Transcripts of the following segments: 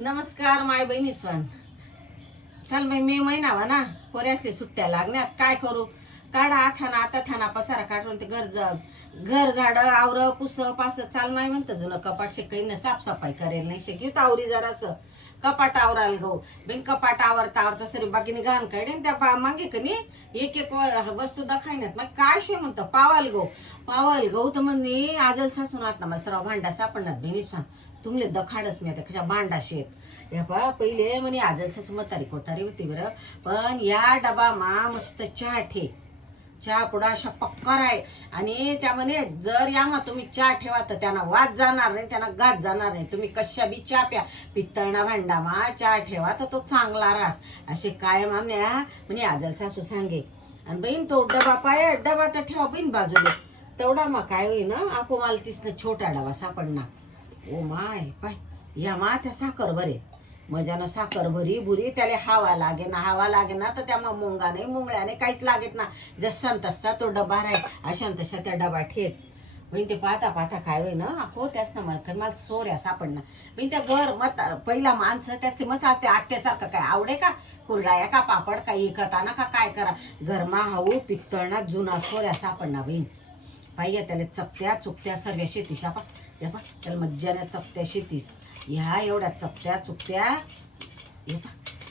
नमस्कार माय बहिणी सण. चल बाई मे महिना वा ना, पोऱ्यासले सुट्ट्या लागण्यात काय करू. काढा थाना आता थाना पसारा काढून ते घर झाड आवर पुस पास चाल माय म्हणतं जुनं कपाट काही ना साफसफाई करेल नाही शिकवत आवरी जरासं कपाट आवराल गो बिन कपाट आवरता सरी बाकीने घाण काढेन त्या मागे कनी एक एक वस्तू दाखायनात मग काय शे म्हणतं पावाल गो तर म्हणणे आजल सासून आत ना मला सर्व भांडा सापडणार बहिणी सांग तुमले दखाडच मी आता कशा भांडा शेत या पा पहिले म्हणे आजल सासू म्हातारी कोतारी होती बरं पण या डबा मा मस्त चहा ठे चहा पुडा अशा पक्कर आहे आणि त्यामध्ये जर यामा तुम्ही चहा ठेवा तर त्यांना वाद जाणार नाही त्यांना गात जाणार नाही. तुम्ही कशा बी चहा प्या पित्तळना भांडामा चहा ठेवा तर तो चांगला रास असे कायम आमने म्हणे आजल सासू सांगे. आणि बहीण तो डबा पाय डबा तर ठेवा बहीण बाजूला तेवढा मग काय होईन आको मला तिसनं छोटा डबा सापडणार. ओ माय पाय या मा त्या साखर बरे मजानं साखर भरी बुरी त्याला हवा लागे ना तर त्या मुंगा नाही मुंगळ्याने काहीच लागेत ना जसा तसा तो डबा राही अशा तशा त्या डबा ठेत बहीण ते पाहता काय होई ना अको त्याच ना मला सोऱ्या सापडणार बहीण त्या घर मत पहिला माणसं त्याचे मस्त आत्यासारखं काय आवडे का कुरडाया का पापड का इकताना का काय करा घरमा हाऊ पित्तळना जुना सोऱ्या सापडणार बहीण पाहिजे त्याला चपत्या चुकत्या सर्व शेतीस पा त्याला मज्जाने चपत्या शेतीस ह्या एवढ्या चपत्या चुकत्या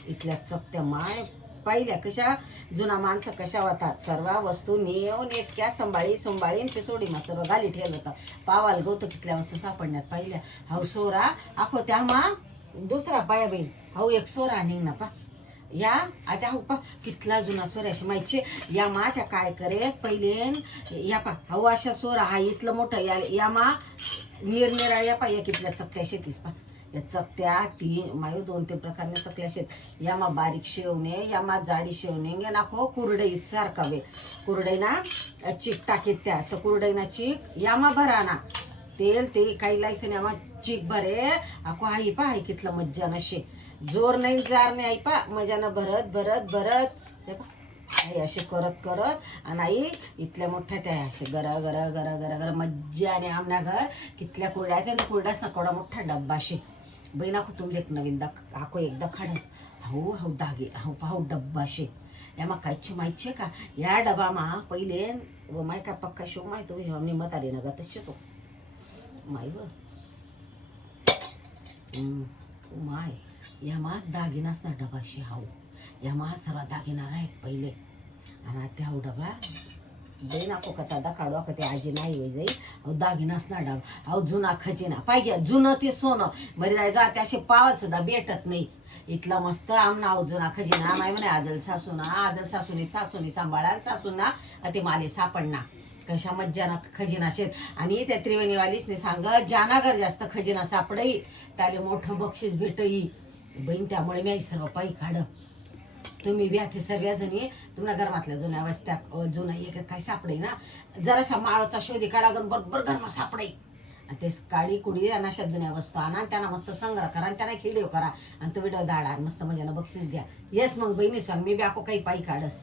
इथल्या चपत्या माय पहिल्या कशा जुना माणसं कशा होतात सर्व वस्तू नेऊन नेटक्या संभाळी पिसोडी मा सर्व घाली ठेवलं होतं पावाल गवत कितल्या वस्तू सापडण्यात पहिल्या हाऊ सोरा आखो त्या मा दुसरा पाया बहीण हाऊ एक सोरा निघ ना पा या आता हो पा कितला जुना सोऱ्याशी माहिती या मा त्या काय करे पहिले या पा हाऊ अशा सोरा हा इथलं मोठं या मा निरनिरा या पा या कितल्या चकत्या शेतीस पा या चकत्या मायू 2-3 प्रकारने चकल्या शेत या मा बारीक शेवणे या मा जाडी शेवणे गे नाखो कुरडई सारखा वे कुरडई ना चीक टाकीत त्या तर कुरडई ना चीक या मा भराना तेल ते काही लायसन या मा चीक भरे आको आई पा आई कितलं मज्जा नशे जोर नाही जार नाही आई पा मजानं भरत आई असे करत आणि आई इथल्या मोठ्या त्या असे गरा मज्जाने आमना घर कितल्या कुरड्या त्या कुरड्यास ना केवढा मोठा डब्बा शे बहीण आखो तुमले एक नवीन आखो एकदा खाडस हाऊ दागे हाऊ डब्बा शे या मा कायची माहिती का या डबा मा पहिले व माय का पक्का शो माय तो आम्ही मतारी नगर तसे तो माय व माय या मा दागिनाच ना डबा शे हाऊ या मा सर्व दागिना राहत पहिले आणि त्या डबा बहीण आको कथा दाखाडो का ते आजी नाही वय जाई अहो दागिनाच ना डबा अहो जुना खजिना पाहिजे जुनं ते सोनं बरे जाय जाते असे पावत सुद्धा भेटत नाही इथला मस्त आमना अहो जुना खजिना माय म्हणे आजल सासूनी सांभाळा सासूना ते माले सापडना कशा मज्जाना खजिना शेत आणि त्या त्रिवेणीवालीच नाही सांगत जानागर जास्त खजिना सापडई त्याला मोठं बक्षीस भेटई बहीण त्यामुळे मी सर्व पायी काढ तुम्ही बी ते सर्वजणी तुम्हाला घरातल्या जुन्या वस्त्या जुना एक काय सापडे ना जरासा माळाचा शोधी काढा गण बरोबर घरमा सापडे आणि ते काडी कुडी आणि अशा जुन्या वस्तू आणा त्यांना मस्त संग्रह करा आणि त्यांना व्हिडिओ करा आणि तो व्हिडिओ दाडा मस्त मजानं बक्षीस द्या येस मग बहिणी सांग मी बी आको काही पायी काढस.